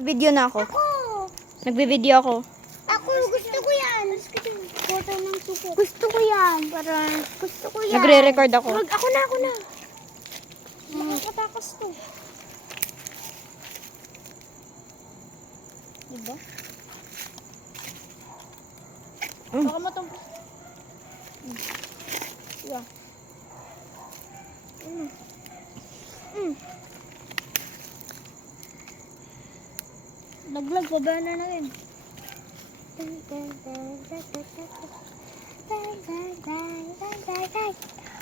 Nagbe-video na ako. Ako! Nagbe-video ako. Ako, gusto ko yan. Photo ng suko. Gusto ko yan. Para, gusto ko yan. Nagre-record ako. Ako na. Nakakatakas to. Diba? Baka matong... Yeah. Laglag, babana na rin.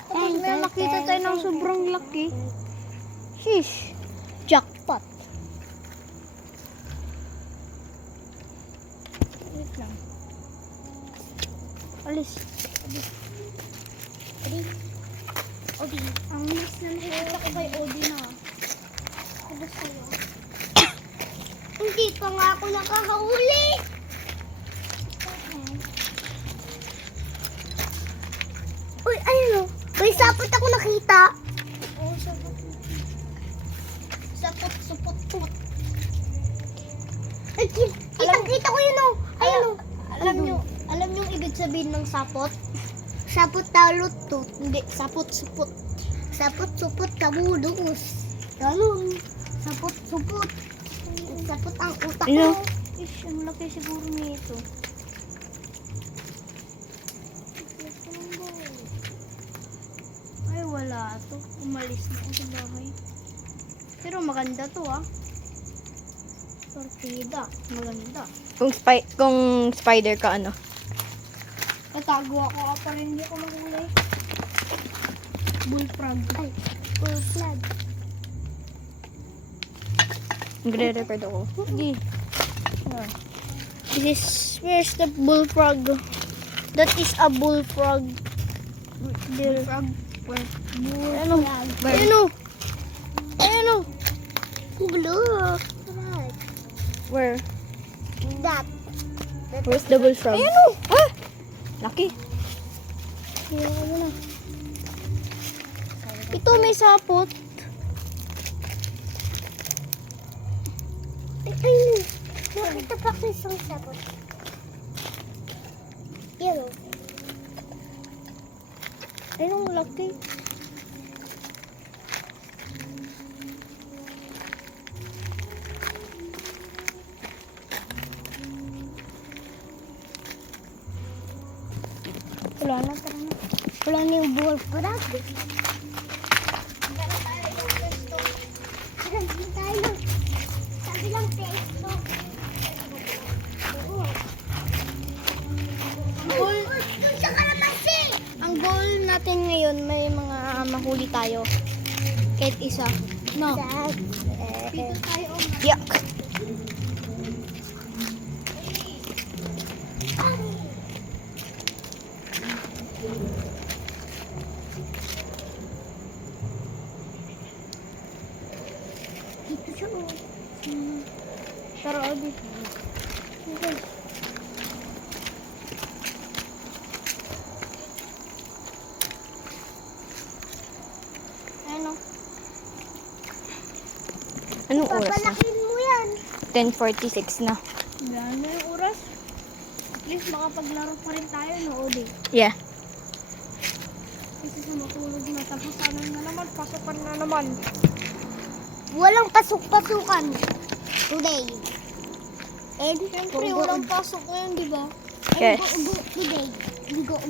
Kapag may makita tayo ng sobrang laki, shish, jackpot. Wait lang. Alis. Odi. Ang miss na nakikita ko kay Odi na. Ano sa'yo? Hindi pa nga ako nakahuli. Uy, ayun o. May sapot ako nakita. Oo, sapot. Sapot. Ay, kita ko yun o. Ayun o. Alam niyo yung ibig sabihin ng sapot? Sapot talutut. Hindi, sapot-supot. Sapot-supot kabudus. Ganun. Sapot-supot. Sapot ang utak Ano? ko. Ish, ang laki siguro nito. Ay, wala to. Umalis na ako sa bahay. Pero maganda to ah. Tortida. Maganda. Kung spider ka, ano? Natago ako pa rin, hindi ko mahulay. Bullfrog. Ay, bullfrog. Nagre-record ako. Sige. Where's the bullfrog? That is a bullfrog. Bullfrog. Ano? Ano? Look. Where? That. Where's the bullfrog? Ayun o. Ah! Laki. Ito may sapot. Ayun. Nakita pa ko isang sapot. Yan o. Ayun ang laki. Wala na, tara na. Wala na yung buwal ko na. Tayo. Sabi lang pesto. Ang goal natin ngayon, may mga mahuli tayo. Kahit isa. No. Dito tayo. Yuck. Dito siya o. Tara o dito. Okay. Ano? Anong oras na? Papalakin mo yan. 10:46 na. Yan na yung oras. At least makapaglaro pa rin tayo no, Odi. Yeah. Kasi sa matulog na. Tapos ano na naman, pasukan na naman. Walang pasok-pasukan today. And siyempre, walang pasok ngayon, di ba? Yes. Ugo today. Ugo.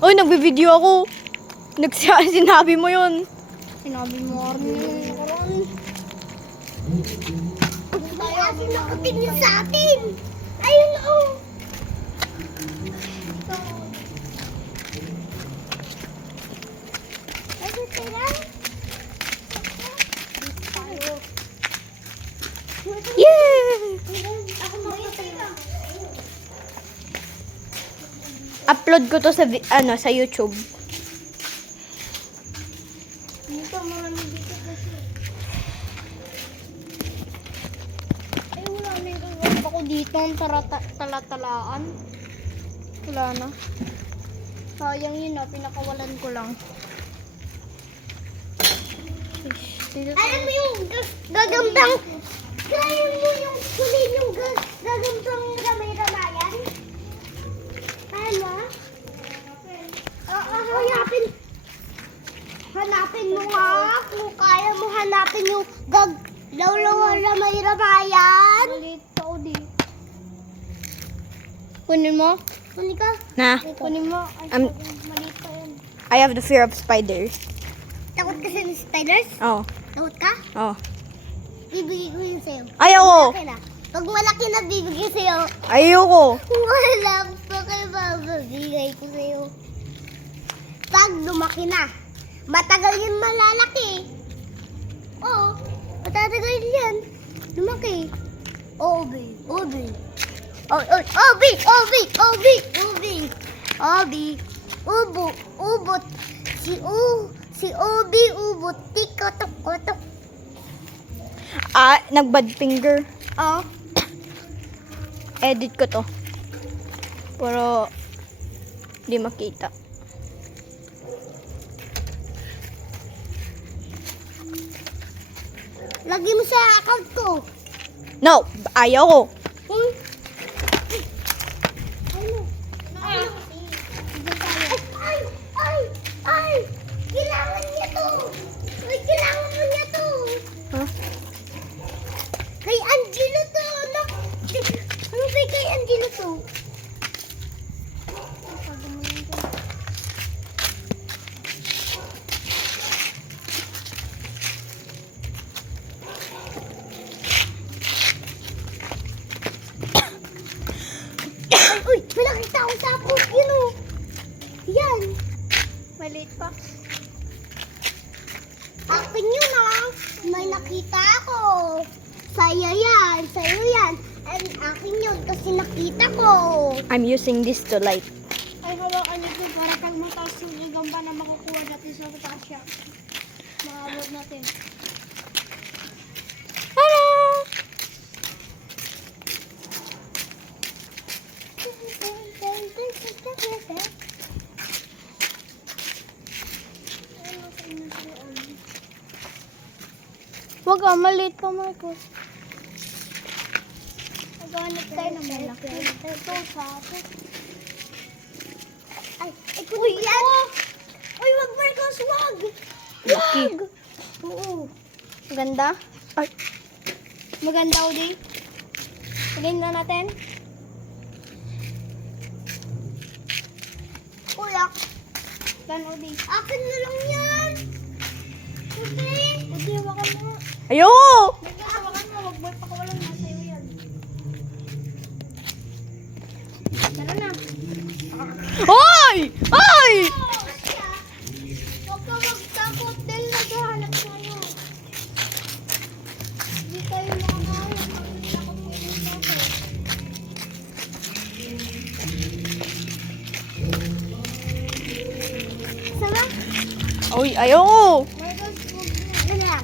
Oy, nagbe-video ako. Sinabi mo yun. Sinabi mo rin yung nakaraan. May asin nakatingin sa atin. Ayun o. Ayun sila. Yeah! Ako makita. Upload ko to sa sa YouTube. Dito, marami dito kasi. Ay, wala na yung gagawin ako dito. Ang talatalaan. Wala na. Sayang yun na, pinakawalan ko lang. Alam mo yung gagambang Tama yan? Maliit ka, Odi. Kunin mo? Kunin ka? Na, Kunin mo. Ay, maliit pa yan. I have the fear of spiders. Takot ka sa spiders? Oh, Takot ka? oh. Bibigay ko yun sa'yo. Ayoko! Malaki na. Pag malaki na, bibigay sa'yo. Ayoko! Wala pa kayo babibigay ko sa'yo. Pag lumaki na, matagal yun malalaki. Oo, matatagal yan. Lumaki. Obi, Obi. Obi, Obi, Obi, Obi. Obi, Ubo, Ubot. Si Obi, Ubot. Tikotok, kotok. Ah, nagbad finger. Oh. Edit ko to. Pero, di makita. Lagi mo sa account ko. No, ayoko. Hmm? Ano? Ay! Ay! Ay! Kailangan niya to! Ay, kailangan mo niya to! Huh? Kay Angelo to! Ano ba kay Angelo to? Uy! May nakita akong sapot! Yun o! Yan! Maliit pa. Akin yun ah! May nakita ako! Sa'yo yan! Sa'yo yan! And akin yun kasi nakita ko! I'm using this to light. Ay, hawakan niyo ito para pag mataas yung gagamba na makukuha natin sa taas siya. Maabot natin. Hello! Wag ka, maliit pa, Marcos. Naghanap tayo ng malaki. Ito, sapot. Ay, uy, yan! Uy, wag, Marcos, wag! Wag! Oo. Maganda? Ay, Maganda, Odi. Tingin na natin. Kuya. Yan, Odi. Akin na lang yan. Odi. Odi, hawakan mo. ayoko! Hawakan mo. Wag mo ipakawalan na sa'yo yan. Tara na. Ay! Ay! Huwag ka magtakot dahil naghahanap tayo. Hindi tayo makakahanap. Takot mo yung takot. Sama? Uy, ayoko! Marcos, huwag na. Ano na?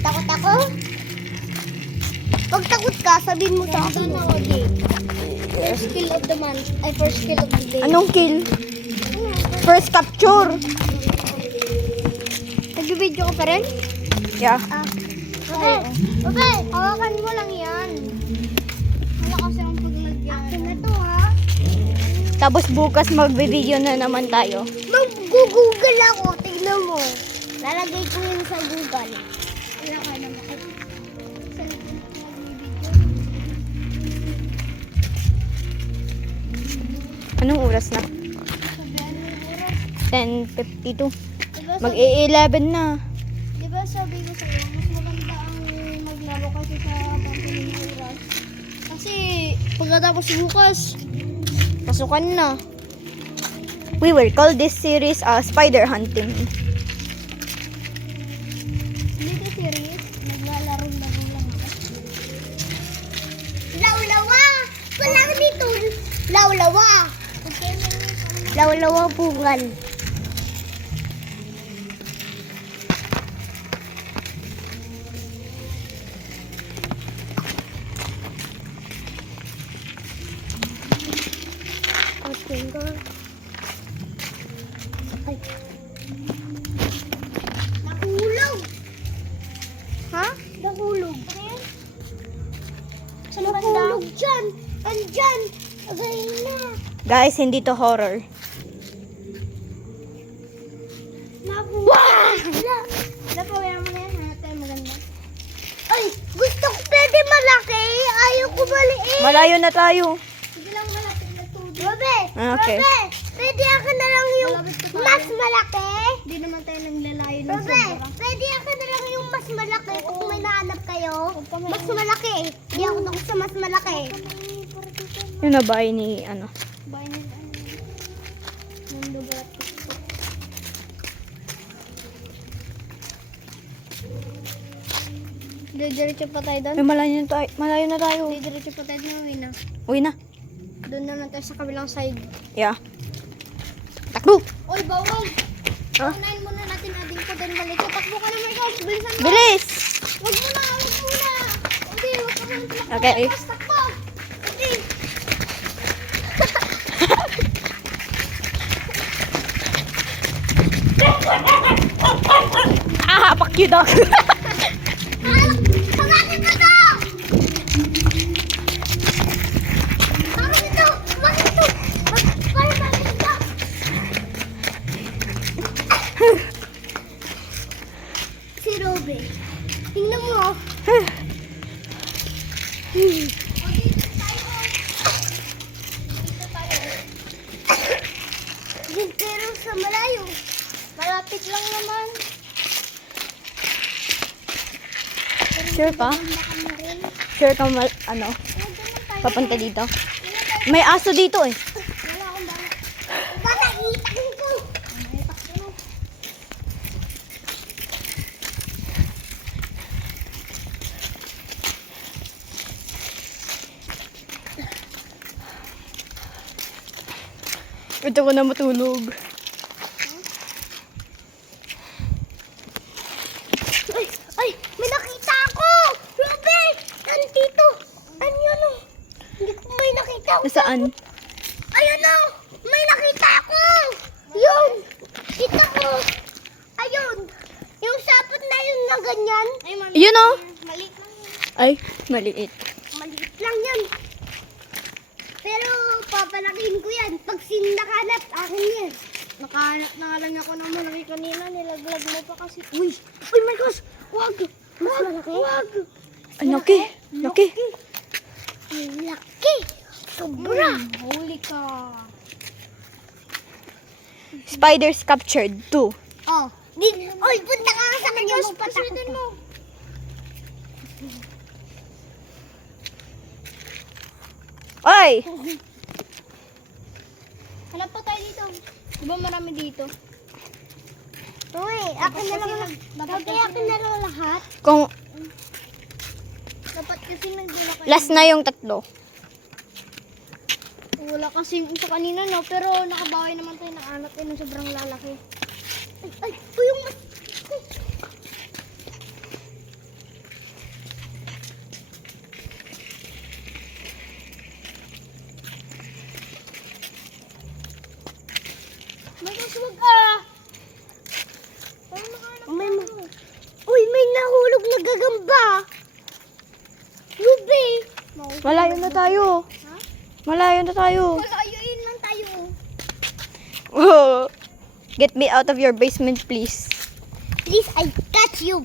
Takot ako? Pag takot ka, sabihin mo sa akin. First kill of the month. Ay, first kill of the day. Anong kill? First capture! Nag-video ko pa rin? Yeah. Okay. Okay. Hawakan mo lang yan. Wala kasi ang paglagyan. Akin na to, ha? Tapos bukas magbe-video na naman tayo. Mag-google ako. Tignan mo. Lalagay ko yun sa Google. Wala ka naman. Anong oras na? 10:52. Mag-11 na. Diba sabi ko sa'yo, mas maganda ang maglaro kasi sa pampiling oras. Kasi pagkatapos bukas, pasukan na. We will call this series Spider Hunting. Hindi ko serious, naglalaro-laro lang ako. Lawlawa! Wala ka dito! Lawlawa! Lawlawa bungal. Finger. Ay. Nahulog. Ha? Nahulog. Ano yan? Saan nahulog dyan? Andyan. Agay na. Guys, hindi to horror. Nahulog. Wala. Napawaya mo na yan. Hanap tayo maganda. Ay! Malayo na tayo. Sige lang, malapit na tubig. Robe! Okay. Robe! Pwede ako na lang yung mas malaki? Hindi naman tayo naglalayo ng Robe! Pwede ako na lang yung mas malaki kung may nahanap kayo? Mas malaki. Hindi ako na sa mas malaki. Yun na bahay ni, ano. Bahay na ng lugar. Diretso pa tayo doon? Ay, malayo na tayo. Diretso pa tayo doon, na. Uwi na. Doon naman tayo sa kabilang side. Yeah. Takbo! Oy, bawal! Huh? Unahin muna natin ating po dahil maliit. Takbo ka naman ikaw. Bilisan mo. Bilis! Wag muna, wag muna. Okay, wag ka muna tumakbo. Okay. Tapos takbo. Okay. Ah, fuck you, dog. Bakit ito? Bakit ito? Bakit ito? Bakit ito? Si Robe. Tingnan mo. Pero sa malayo. Malapit lang naman. Sure ka? Sure ka ano? Papunta dito? May aso dito eh. Wala akong bala. Bata, itakin ko. Ito ko na matulog. Ay, ay, may nakita ako! Ruby! Nandito! Ano yun oh? Hindi ko may nakita ako. Nasaan? Ayun oh! May nakita ako! Yun! Kita ko! Ayun! Yung sapot na yun na ganyan. Ay, Yun oh. Maliit lang yun. Ay, maliit. Maliit lang yan. Pero papalakihin ko yan. Pag sinakalat, akin yan. Nakahanap na lang ako ng malaki kanina. Nilaglag mo pa kasi. Uy! Uy my gosh! Wag! Wag! Wag! Ang laki. Laki. Ang laki! Sobra! Huli ka. Spiders captured 2. Oh! Oy! Punta ka sa kanya mo patakot mo! Ay! Hanap pa tayo dito. Di ba marami dito? Uy! Akin na lang. Dapat akin na lang lahat. Kung Dapat kasi nagdala kayo. last na yung tatlo. Wala kasi sa kanina no, pero nakabawi naman tayo ng anak eh, ng sobrang lalaki. Ay! Uy! Yung mas... May kasuwag ah! Ano nakahanap May tayo? Uy! May nahulog na gagamba! Ruby! Malayo na tayo. Malayo na tayo. Malayuin lang tayo. Oh. Get me out of your basement, please. Please, I catch you!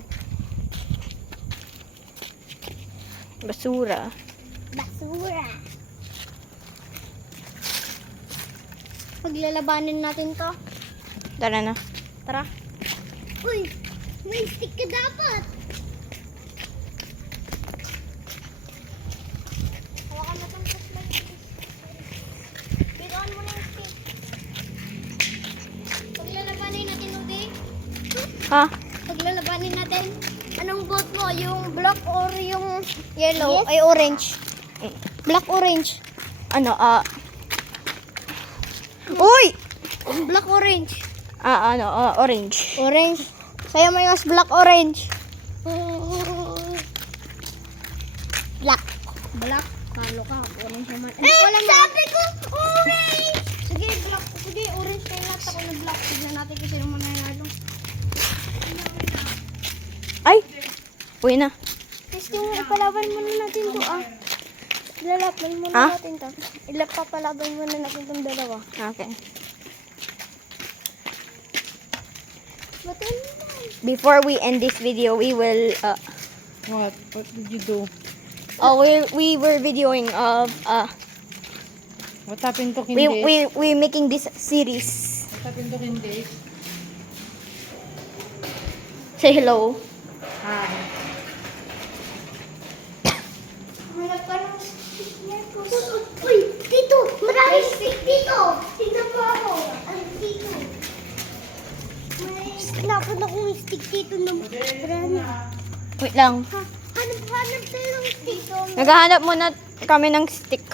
Basura. Basura! Paglalabanin natin to. Tara na. Tara. Uy! May stick ka dapat! Hawakan na tong flashlight. Bitawan mo na yung stick. Paglalabanin natin, Udi. Ha? Paglalabanin natin. Anong vote mo? Yung black or yung yellow? Ay, orange. Black, orange. Ano, Uy! Black, orange. Orange. Orange. Sa'yo may mas black, orange. Black! Black. Kalo ka. Orange naman. Sabi ko, orange! Sige, black. Sige, orange tayo lahat. Ako na black. Tignan natin kung sino mananalo. Ay! Uwi na. Gusto mo, ipalaban muna natin to ah. Ilalaban muna Ha? natin to. Papalaban muna natin tong dalawa. Okay. Ba't yun? Before we end this video, we will, What? What did you do? Oh, we were videoing of What happened to Candice? we making this series. What happened to Candice? Say hello. Hi. Hanap ka ng stick niya. Uy, dito! Maraming stick dito! Tignan mo ako. Ang dito. May nakapad akong stick dito na marami. Wait lang. Ha? Hanap tayo ng stick. Naghahanap muna kami ng stick.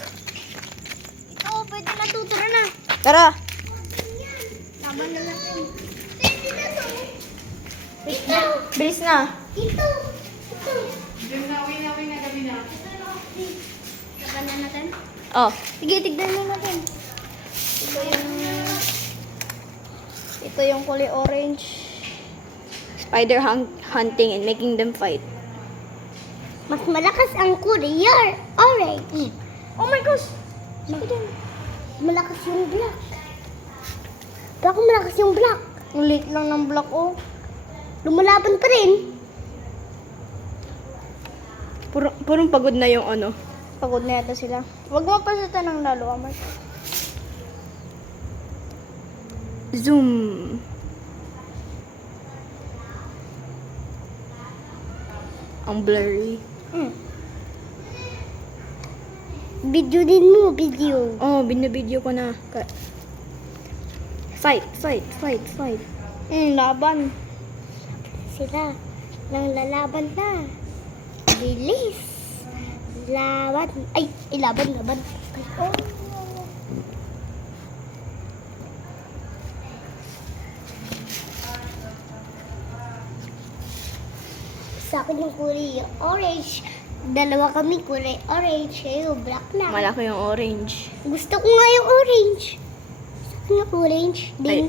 Oo, pwede na to. Tara na. Tara. Tama na natin. Pwede na to. Dito. Bilis na. Dito. Dito. Diyan na, uwi na gabi na. Laban na natin. Oh. Sige, tignan na natin. Ito yung kulay orange. Spider hunting and making them fight. Mas malakas ang courier. Orange. Oh my gosh! Malakas yung black. Bakit malakas yung black? Ang liit lang ng block, oh. Lumalaban pa rin. Purong pagod na yung ano. Pagod na yata sila. Huwag mo pasatan ng lalo, Amar. Zoom. Ang blurry. Video din mo, video. Oh, binibideo ko na. Fight. Laban. Sila nang lalaban na. Bilis. Laban. Ay, laban. Ay, oh. Sa akin yung kulay orange. Dalawa kami kulay orange. Kayo, black lang. Malaki yung orange. Gusto ko nga yung orange. Sa akin yung orange. Din.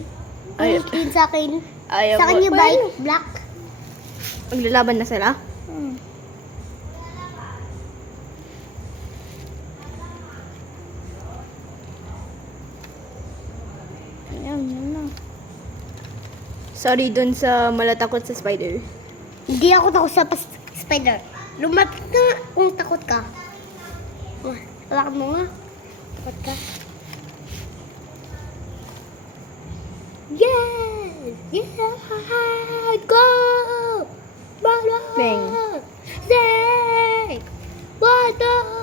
Ay. Orange din sa akin. Ayaw Sa akin yung ko. white, black. Maglalaban na sila? Yan na. Sorry dun sa malatakot sa spider. Hindi ako takot sa spider. Lumapit ka nga kung takot ka. Hawakan mo nga. Takot ka. Yes! Yeah! Go! Bala! Bang. Snake! Water!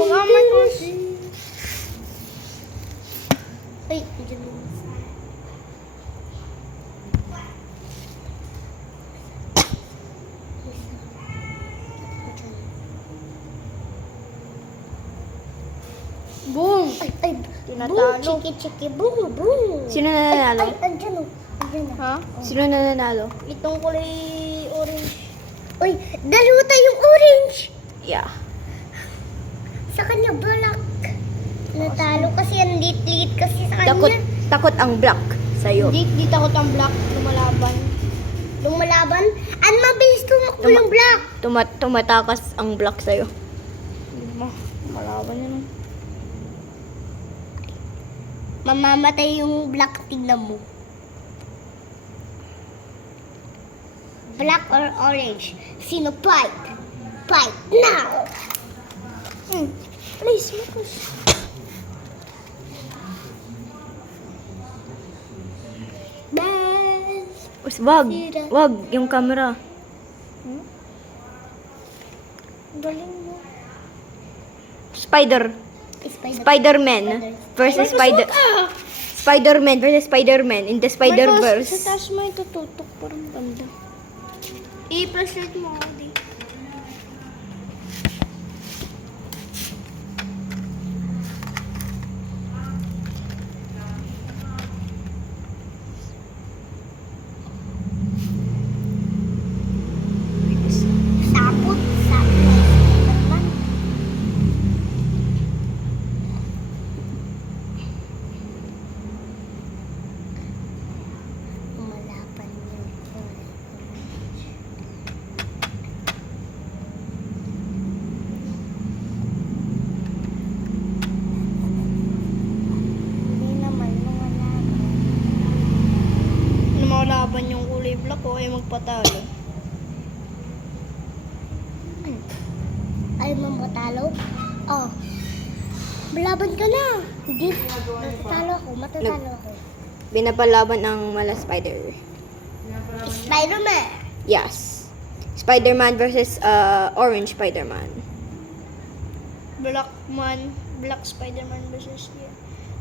Huwag ang may gosh. Ay, nandiyan mo. Boom! Ay, Tinatalo. boom, chiki, boom, boom. Sino nanalo? Ay, andyan o. Andyan na. Ha? Sino nanalo? Itong kulay orange. Uy, dalawa tayong orange. Yeah. Sa kanya, black. Natalo kasi ang lit-lit kasi sa kanya. Takot ang black sa'yo. Di takot ang black lumalaban. Lumalaban. Ang mabilis tumakbo yung black. Tumatakas ang black sa'yo. Lumalaban yan. Mamamatay yung black, tignan mo. Black or orange? Sino fight? Fight now! Please, Marcos. Best. Wag yung camera. Galing mo. Spider-Man versus Spider-Man versus Spider-Man in the Marcos, sa Spider-Verse. taas mo yung tututok parang banda. I-flashlight mo ako di. Sapot. Spider-Man. Umalapan yun. magpatalo. Ayaw mo matalo? Oh. Malaban ka na. Hindi. Matatalo ako. Binapalaban ang mala spider. Spider-Man. Yes. Spider-Man versus Orange Spider-Man. Black Spider-Man versus yun.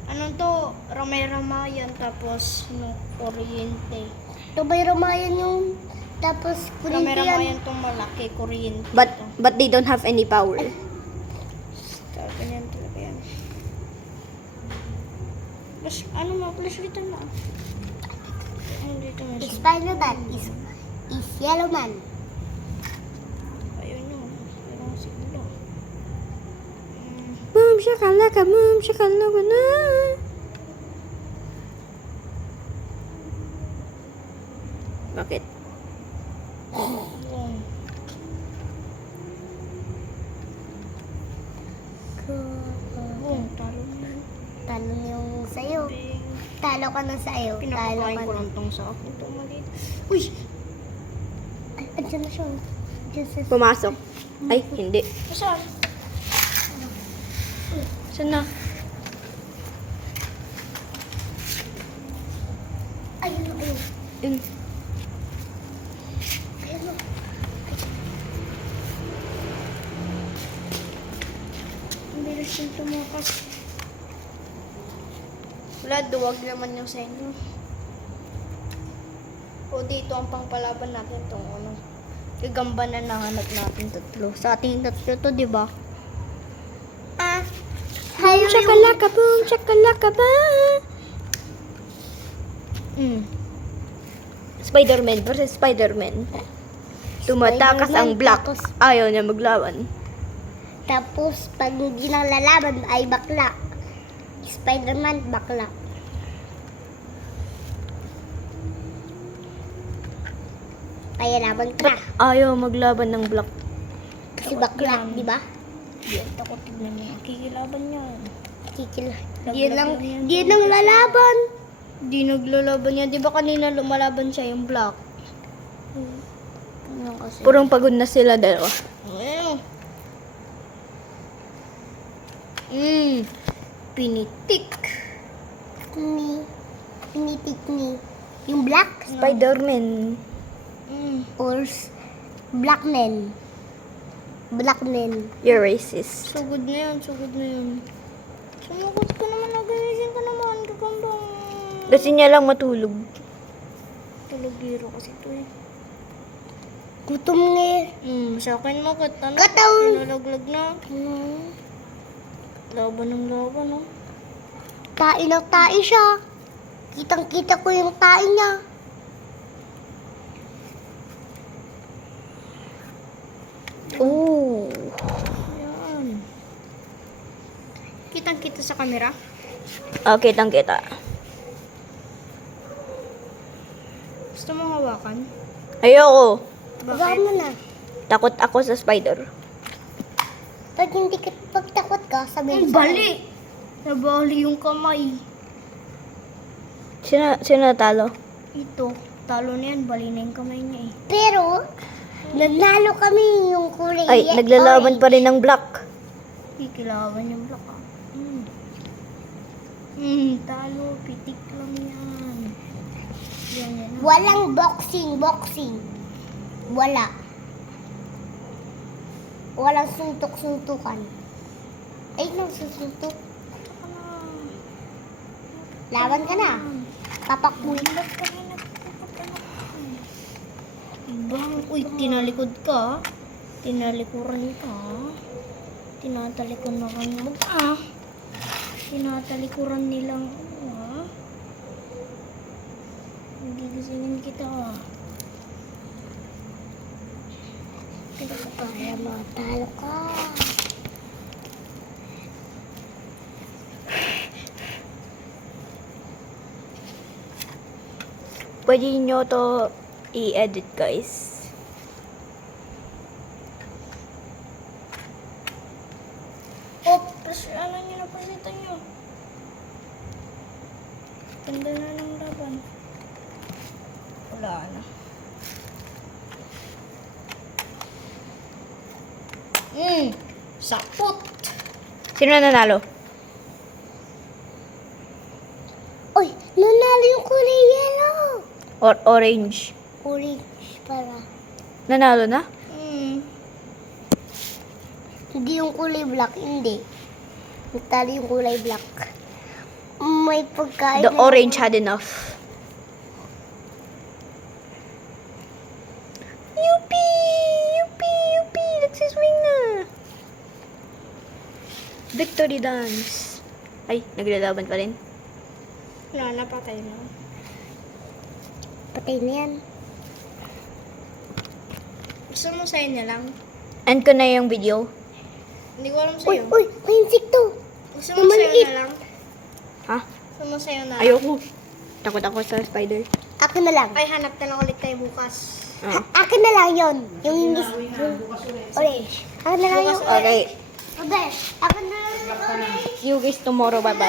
Ano to? Ramay-ramay yan, tapos no, kuryente. Ito ba yung Ramayan yung tapos kurinti Ramay-ramay yan? yan itong malaki, kuryente. But they don't have any power. Ganyan talaga yan. Plus, ano mo? Plus dito na. Ano dito na siya? Spider-Man is yellow man. Ayun yun. Ayun siguro. Boom shakalaka na. Bakit? Yun. Boom, talo na yun. Talo yung sa'yo. Talo ka na sa'yo. Talo Pinapakain ka ko na. lang tong sa akin. Ito maliit. Uy! Ay, andyan na siya. Andyan sa... Pumasok. Ay, hindi. Saan? Saan na? Ayun. Yun. Ayun. Ang bilis yung tumakas. Wala, duwag naman yung sa inyo. O dito ang pangpalaban natin itong ano. Gagamba na nahanap natin tatlo. Sa ating tatlo to, di ba? Ah. Boom shakalaka ba? Spider-Man versus Spider-Man. Tumatakas ang Spider-Man, Black. tapos- Ayaw niya maglaban. Tapos, pag hindi nang lalaban, ay bakla. Spider-Man, bakla. Kaya laban ka. Ayaw maglaban ng Black. Kasi bakla, di ba? Di, ako tignan niya. Kikilaban niya. Kikil. Laglag Di nang lalaban. Di naglalaban niya. Di ba kanina lumalaban siya yung black? Ano kasi? Purong pagod na sila dalawa. Ayun. Pinitik. Pinitik ni. Yung black Spider-Man. or blackman. Blackman. You're racist. Sugod na yun, sugod na yun. Sumukot ka naman, naganising ka naman, kakambang. Kasi niya lang matulog. Tulog-giro kasi ito eh. Gutom nga. Sa akin mo, ano? Kataon. Nalaglag na. Laban ng laban, no? Tae na tae siya. Kitang-kita ko yung tae niya. Oh. Ayan. Kitang-kita sa camera. Okay, tang kita. Gusto mo hawakan? Ayoko. Baka mo na. Takot ako sa spider. Pag hindi ka pagtakot ka, sabihin Ang bali! Nabali yung kamay. Sino natalo? Ito, talo na yan, bali na yung kamay niya eh. Pero, nanalo kami yung kulay. Ay, naglalaban pa rin ng Black. Kikilaban yung block ah. Talo, pitik lang yan. Yan yan. Walang boxing. Wala. Walang suntok-suntukan. Ay, nang susuntok. Laban ka na. Papakuin. Bang, uy, tinalikod ka. Tinalikuran ka. Tinatalikuran na mo ka. Tinatalikuran nilang gigisingin kita. Kaya matalo ka. Pwede nyo to i-edit, guys. Oh, ano nyo na pasita nyo? Ganda na ng laban. Wala na. Sapot. Sino na nanalo? Uy, nanalo yung kulay yellow. Or orange? Orange para. Nanalo na? Hindi yung kulay black, hindi. Natalo yung kulay black. May pagkain. The orange had enough. Yuppie! Yuppie! Yuppie! Nagsiswing na! Victory dance. Ay, naglalaban pa rin. Wala, napatay mo. Patay na yan. Gusto mo sa'yo na lang? End ko na yung video. Hindi ko alam Uy, sa'yo. uy, may insekto. Gusto mo sa'yo maliit. na lang? Ha? Gusto mo sa'yo na lang? Ayoko. Takot ako sa spider. Akin na lang. Ay, hanap na lang ulit tayo bukas. Akin na lang yon. Yung orange. Akin na lang yung Okay. orange. Akin na lang yung orange. See you guys tomorrow. Bye-bye.